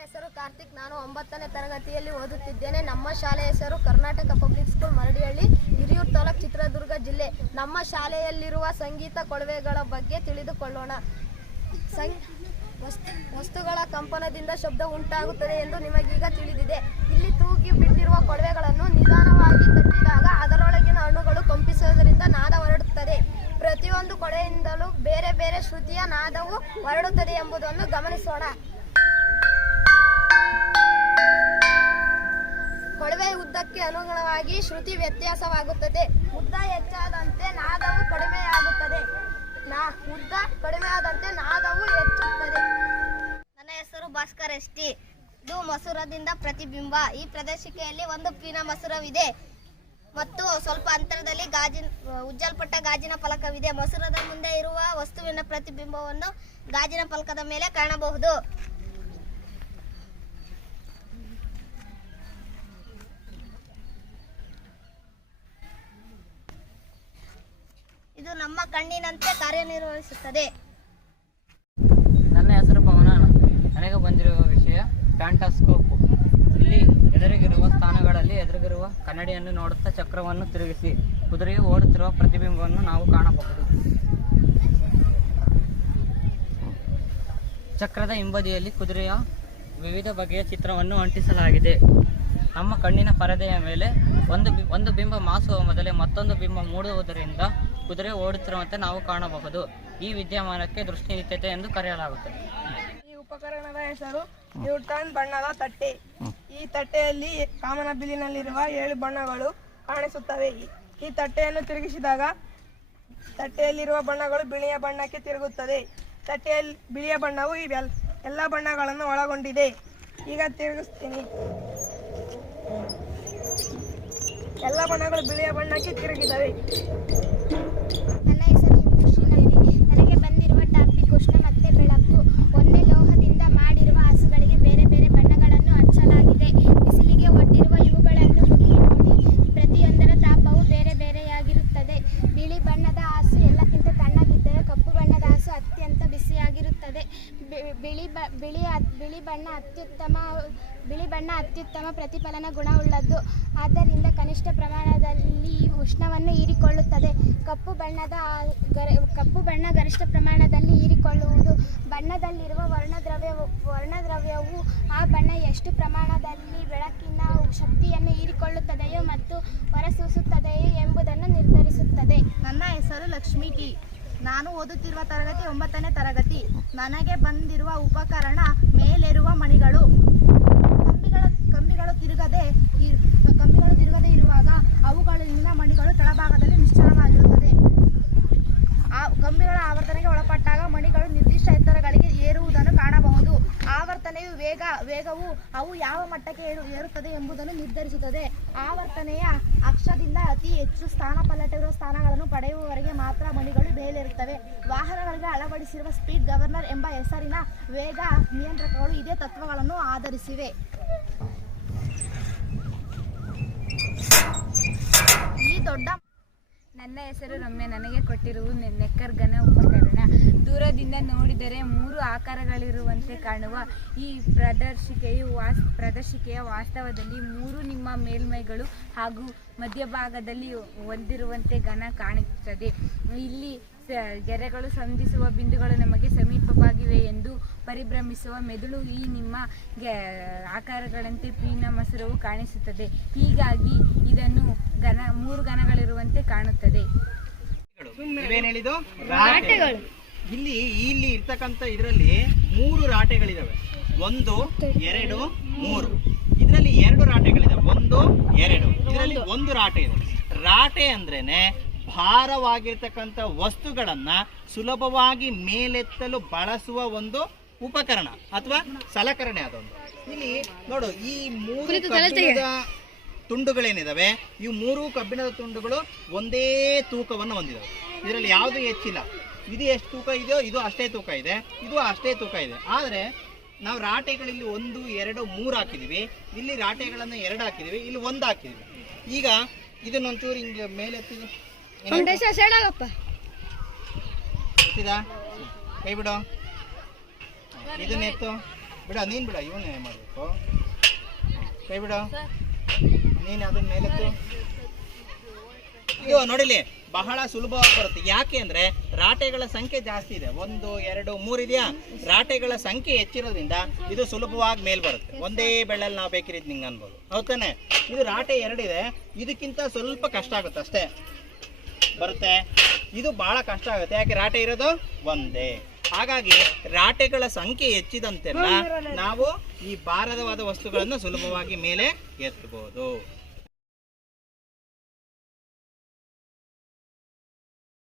ಹೆಸರು ಕಾರ್ತಿಕ್. ನಾನು 9ನೇ ತರಗತಿಯಲ್ಲಿ ಓದುತ್ತಿದ್ದೇನೆ. ನಮ್ಮ ಶಾಲೆಯ ಹೆಸರು ಕರ್ನಾಟಕ ಪಬ್ಲಿಕ್ ಸ್ಕೂಲ್ ಮರಡಿಹಳ್ಳಿ, ಹಿರಿಯೂರು ತಾಲೂಕು, ಚಿತ್ರದುರ್ಗ ಜಿಲ್ಲೆ. ನಮ್ಮ ಶಾಲೆಯಲ್ಲಿರುವ ಸಂಗೀತ ಕೊಳವೆಗಳ ಬಗ್ಗೆ ತಿಳಿದುಕೊಳ್ಳೋಣ. ವಸ್ತುಗಳ ಕಂಪನದಿಂದ ಶಬ್ದ ಉಂಟಾಗುತ್ತದೆ ಎಂದು ನಿಮಗೀಗ ತಿಳಿದಿದೆ. ಇಲ್ಲಿ ತೂಗಿ ಬಿಟ್ಟಿರುವ ಕೊಳವೆಗಳನ್ನು ನಿಧಾನವಾಗಿ ತಟ್ಟಿದಾಗ ಅದರೊಳಗಿನ ಅಣುಗಳು ಕಂಪಿಸುವುದರಿಂದ ನಾದ ಹೊರಡುತ್ತದೆ. ಪ್ರತಿಯೊಂದು ಕೊಳವೆಯಿಂದಲೂ ಬೇರೆ ಬೇರೆ ಶ್ರುತಿಯ ನಾದವು ಹೊರಡುತ್ತದೆ ಎಂಬುದನ್ನು ಗಮನಿಸೋಣ. ಕೊಳವೆ ಉದ್ದಕ್ಕೆ ಅನುಗುಣವಾಗಿ ಶ್ರುತಿ ವ್ಯತ್ಯಾಸವಾಗುತ್ತದೆ. ಉದ್ದ ಹೆಚ್ಚಾದಂತೆ ನಾದವು ಕಡಿಮೆಯಾಗುತ್ತದೆ. ಉದ್ದ ಕಡಿಮೆಯಾದಂತೆ ನಾದವು ಹೆಚ್ಚುತ್ತದೆ. ನನ್ನ ಹೆಸರು ಭಾಸ್ಕರ್ ಎಸ್.ಟಿ. ಇದು ಮಸೂರದಿಂದ ಪ್ರತಿಬಿಂಬ. ಈ ಪ್ರದರ್ಶಿಕೆಯಲ್ಲಿ ಒಂದು ಪೀನ ಮಸೂರವಿದೆ ಮತ್ತು ಸ್ವಲ್ಪ ಅಂತರದಲ್ಲಿ ಉಜ್ಜಲ್ಪಟ್ಟ ಗಾಜಿನ ಫಲಕವಿದೆ. ಮಸೂರದ ಮುಂದೆ ಇರುವ ವಸ್ತುವಿನ ಪ್ರತಿಬಿಂಬವನ್ನು ಗಾಜಿನ ಫಲಕದ ಮೇಲೆ ಕಾಣಬಹುದು. ಇದು ನಮ್ಮ ಕಣ್ಣಿನಂತೆ ಕಾರ್ಯನಿರ್ವಹಿಸುತ್ತದೆ. ನನ್ನ ಹೆಸರು ಪವನ. ನನಗೆ ಬಂದಿರುವ ವಿಷಯ ಫ್ಯಾಂಟಾಸ್ಕೋಪ್. ಇಲ್ಲಿ ಎದುರಿಗಿರುವ ಸ್ಥಾನಗಳಲ್ಲಿ ಎದುರಿಗಿರುವ ಕನ್ನಡಿಯನ್ನು ನೋಡುತ್ತಾ ಚಕ್ರವನ್ನು ತಿರುಗಿಸಿ ಕುದುರೆಯು ಓಡುತ್ತಿರುವ ಪ್ರತಿಬಿಂಬವನ್ನು ನಾವು ಕಾಣಬಹುದು. ಚಕ್ರದ ಹಿಂಬದಿಯಲ್ಲಿ ಕುದುರೆಯ ವಿವಿಧ ಬಗೆಯ ಚಿತ್ರವನ್ನು ಅಂಟಿಸಲಾಗಿದೆ. ನಮ್ಮ ಕಣ್ಣಿನ ಪರದೆಯ ಮೇಲೆ ಒಂದು ಬಿಂಬ ಮಾಸುವ ಮೊದಲೇ ಮತ್ತೊಂದು ಬಿಂಬ ಮೂಡುವುದರಿಂದ ಕುದುರೆ ಓಡುತ್ತಿರುವಂತೆ ನಾವು ಕಾಣಬಹುದು. ಈ ವಿದ್ಯಮಾನಕ್ಕೆ ದೃಷ್ಟಿನಿತ್ಯತೆ ಎಂದು ಕರೆಯಲಾಗುತ್ತದೆ. ಈ ಉಪಕರಣದ ಹೆಸರು ನ್ಯೂಟನ್ ಬಣ್ಣದ ತಟ್ಟೆ. ಈ ತಟ್ಟೆಯಲ್ಲಿ ಕಾಮನಬಿಲ್ಲಿನಲ್ಲಿರುವ 7 ಬಣ್ಣಗಳು ಕಾಣಿಸುತ್ತವೆ. ಈ ತಟ್ಟೆಯನ್ನು ತಿರುಗಿಸಿದಾಗ ತಟ್ಟೆಯಲ್ಲಿರುವ ಬಣ್ಣಗಳು ಬಿಳಿಯ ಬಣ್ಣಕ್ಕೆ ತಿರುಗುತ್ತದೆ. ತಟ್ಟೆಯಲ್ಲಿ ಬಿಳಿಯ ಬಣ್ಣವು ಎಲ್ಲ ಬಣ್ಣಗಳನ್ನು ಒಳಗೊಂಡಿದೆ. ಈಗ ತಿರುಗಿಸ್ತೀನಿ. ಎಲ್ಲ ಬಣ್ಣಗಳು ಬಿಳಿಯ ಬಣ್ಣಕ್ಕೆ ತಿರುಗಿದವೆ. ನನ್ನ ಹೆಸರು ನನಗೆ ಬಂದಿರುವ ಟಾಪಿಕ್ ಉಷ್ಣ ಮತ್ತು ಬೆಳಕು. ಒಂದೇ ಲೋಹದಿಂದ ಮಾಡಿರುವ ಹಸುಗಳಿಗೆ ಬೇರೆ ಬೇರೆ ಬಣ್ಣಗಳನ್ನು ಹಚ್ಚಲಾಗಿದೆ. ಬಿಸಿಲಿಗೆ ಒಡ್ಡಿರುವ ಇವುಗಳನ್ನು ನೋಡಿ. ಪ್ರತಿಯೊಂದರ ತಾಪವು ಬೇರೆ ಬೇರೆಯಾಗಿರುತ್ತದೆ. ಬಿಳಿ ಬಣ್ಣದ ಹಾಸು ಎಲ್ಲಕ್ಕಿಂತ ತಣ್ಣಗಿದ್ದರೆ ಕಪ್ಪು ಬಣ್ಣದ ಹಾಸು ಅತ್ಯಂತ ಬಿಸಿಯಾಗಿರುತ್ತದೆ. ಬಿಳಿ ಬಣ್ಣ ಅತ್ಯುತ್ತಮ ಪ್ರತಿಫಲನ ಗುಣವುಳ್ಳದ್ದು. ಆದ್ದರಿಂದ ಕನಿಷ್ಠ ಪ್ರಮಾಣದಲ್ಲಿ ಉಷ್ಣವನ್ನು ಹೀರಿಕೊಳ್ಳುತ್ತದೆ. ಕಪ್ಪು ಬಣ್ಣ ಗರಿಷ್ಠ ಪ್ರಮಾಣದಲ್ಲಿ ಹೀರಿಕೊಳ್ಳುವುದು. ಬಣ್ಣದಲ್ಲಿರುವ ವರ್ಣದ್ರವ್ಯವು ಆ ಬಣ್ಣ ಎಷ್ಟು ಪ್ರಮಾಣದಲ್ಲಿ ಬೆಳಕಿನ ಶಕ್ತಿಯನ್ನು ಹೀರಿಕೊಳ್ಳುತ್ತದೆಯೋ ಮತ್ತು ಹೊರಸೂಸುತ್ತದೆಯೋ ಎಂಬುದನ್ನು ನಿರ್ಧರಿಸುತ್ತದೆ. ನನ್ನ ಹೆಸರು ಲಕ್ಷ್ಮಿ ಟಿ. ನಾನು ಓದುತ್ತಿರುವ ತರಗತಿ 9ನೇ ತರಗತಿ. ನನಗೆ ಬಂದಿರುವ ಉಪಕರಣ ಮೇಲೇರುವ ಮಣಿಗಳು. ಕಂಬಿಗಳು ತಿರುಗದೆ ಇರುವಾಗ ಅವುಗಳಲ್ಲಿನ ಮಣಿಗಳು ಕೆಳಭಾಗದಲ್ಲಿ ನಿಶ್ಚಲವಾಗಿರುತ್ತದೆ. ಕಂಬಿಗಳ ಆವರ್ತನೆಗೆ ಒಳಪಟ್ಟಾಗ ಮಣಿಗಳು ನಿರ್ದಿಷ್ಟ ಎತ್ತರಗಳಿಗೆ ಏರುವುದನ್ನು ಕಾಣಬಹುದು. ಆವರ್ತನೆಯು ವೇಗವು ಅವು ಯಾವ ಮಟ್ಟಕ್ಕೆ ಏರುತ್ತದೆ ಎಂಬುದನ್ನು ನಿರ್ಧರಿಸುತ್ತದೆ. ಆವರ್ತನೆಯ ಅಕ್ಷದಿಂದ ಅತಿ ಹೆಚ್ಚು ಸ್ಥಾನಪಲ್ಲಟವಿರುವ ಸ್ಥಾನಗಳನ್ನು ಪಡೆಯುವವರೆಗೆ ಮಾತ್ರ ಮಣಿಗಳು ಮೇಲೇರುತ್ತವೆ. ವಾಹನಗಳಿಗೆ ಅಳವಡಿಸಿರುವ ಸ್ಪೀಡ್ ಗವರ್ನರ್ ಎಂಬ ಹೆಸರಿನ ವೇಗ ನಿಯಂತ್ರಕಗಳು ಇದೇ ತತ್ವಗಳನ್ನು ಆಧರಿಸಿವೆ. ಈ ದೊಡ್ಡ ನನ್ನ ಹೆಸರು ರಮ್ಯ. ನನಗೆ ಕೊಟ್ಟಿರುವುದು ನೆಕ್ಕರ್ ಘನ ಉಪಕರಣ. ದೂರದಿಂದ ನೋಡಿದರೆ 3 ಆಕಾರಗಳಿರುವಂತೆ ಕಾಣುವ ಈ ಪ್ರದರ್ಶಿಕೆಯ ವಾಸ್ತವದಲ್ಲಿ 3 ನಿಮ್ಮ ಮೇಲ್ಮೈಗಳು ಹಾಗೂ ಮಧ್ಯಭಾಗದಲ್ಲಿ ಹೊಂದಿರುವಂತೆ ಘನ ಕಾಣುತ್ತದೆ. ಇಲ್ಲಿ ಗೆರೆಗಳು ಸಂಧಿಸುವ ಬಿಂದುಗಳು ನಮಗೆ ಸಮೀಪವಾಗಿವೆ ಎಂದು ಪರಿಭ್ರಮಿಸುವ ಮೆದುಳು ಈ ನಿಮ್ಮ ಆಕಾರಗಳಂತೆ ಪೀನ ಮಸೂರವು ಕಾಣಿಸುತ್ತದೆ. ಹೀಗಾಗಿ ಇದನ್ನು 3 ಘನಗಳಿರುವಂತೆ ಕಾಣುತ್ತದೆ. ಇಲ್ಲಿ ಇರ್ತಕ್ಕಂಥ ಇದರಲ್ಲಿ 3 ರಾಟೆಗಳಿದಾವೆ. 1 2 3. ಇದರಲ್ಲಿ 2 ರಾಟೆಗಳಿದಾವೆ. 1 2. ಇದರಲ್ಲಿ 1 ರಾಟೆ ಇದೆ. ರಾಟೆ ಅಂದ್ರೇನೆ ಭಾರವಾಗಿರ್ತಕ್ಕಂಥ ವಸ್ತುಗಳನ್ನ ಸುಲಭವಾಗಿ ಮೇಲೆತ್ತಲು ಬಳಸುವ ಒಂದು ಉಪಕರಣ ಅಥವಾ ಸಲಕರಣೆ. ಅದೊಂದು ಇಲ್ಲಿ ನೋಡು, ಈ 3 ಕಬ್ಬಿಣದ ತುಂಡುಗಳೇನಿದಾವೆ, ಈ 3 ಕಬ್ಬಿಣದ ತುಂಡುಗಳು ಒಂದೇ ತೂಕವನ್ನು ಹೊಂದಿದಾವೆ. ಇದರಲ್ಲಿ ಯಾವುದು ಹೆಚ್ಚಿಲ್ಲ. ಇದು ಎಷ್ಟು ತೂಕ ಇದೆಯೋ ಇದು ಅಷ್ಟೇ ತೂಕ ಇದೆ, ಇದು ಅಷ್ಟೇ ತೂಕ ಇದೆ. ಆದರೆ ನಾವು ರಾಟೆಗಳಲ್ಲಿ 1 2 3 ಹಾಕಿದೀವಿ. ಇಲ್ಲಿ ರಾಟೆಗಳನ್ನು 2 ಹಾಕಿದೀವಿ, ಇಲ್ಲಿ 1 ಹಾಕಿದೀವಿ. ಈಗ ಇದನ್ನೊಂಚೂರು ಹಿಂಗೆ ಮೇಲೆತ್ತಿದೆ, ಕೈ ಬಿಡು. ಇದನ್ನೆತ್ತು, ಬಿಡ ನೀನು ಬಿಡ, ಇವನೇ ಮಾಡಬೇಕು. ಕೈ ಬಿಡ, ನೀನು ಅದನ್ನ ಮೇಲೆತ್ತು. ಇದು ನೋಡಿಲಿ ಬಹಳ ಸುಲಭವಾಗಿ ಬರುತ್ತೆ. ಯಾಕೆ ಅಂದ್ರೆ ರಾಟೆಗಳ ಸಂಖ್ಯೆ ಜಾಸ್ತಿ ಇದೆ, 1 2 3 ಇದೆಯಾ. ರಾಟೆಗಳ ಸಂಖ್ಯೆ ಹೆಚ್ಚಿರೋದ್ರಿಂದ ಇದು ಸುಲಭವಾಗಿ ಮೇಲ್ ಬರುತ್ತೆ. ಒಂದೇ ಬೆಳ್ಳಲ್ಲಿ ನಾವು ಬೇಕಿರಿದ್ ನಿಂಗೆ ಅನ್ಬೋದು, ಹೌದಾನೆ. ಇದು ರಾಟೆ 2 ಇದೆ, ಇದಕ್ಕಿಂತ ಸ್ವಲ್ಪ ಕಷ್ಟ ಆಗುತ್ತೆ ಅಷ್ಟೇ ಬರುತ್ತೆ. ಇದು ಬಹಳ ಕಷ್ಟ ಆಗುತ್ತೆ, ಯಾಕೆ ರಾಟೆ ಇರೋದು ಒಂದೇ. ಹಾಗಾಗಿ ರಾಟೆಗಳ ಸಂಖ್ಯೆ ಹೆಚ್ಚಿದಂತೆಲ್ಲ ನಾವು ಈ ಭಾರವಾದ ವಸ್ತುಗಳನ್ನು ಸುಲಭವಾಗಿ ಮೇಲೆ ಎತ್ತಬಹುದು.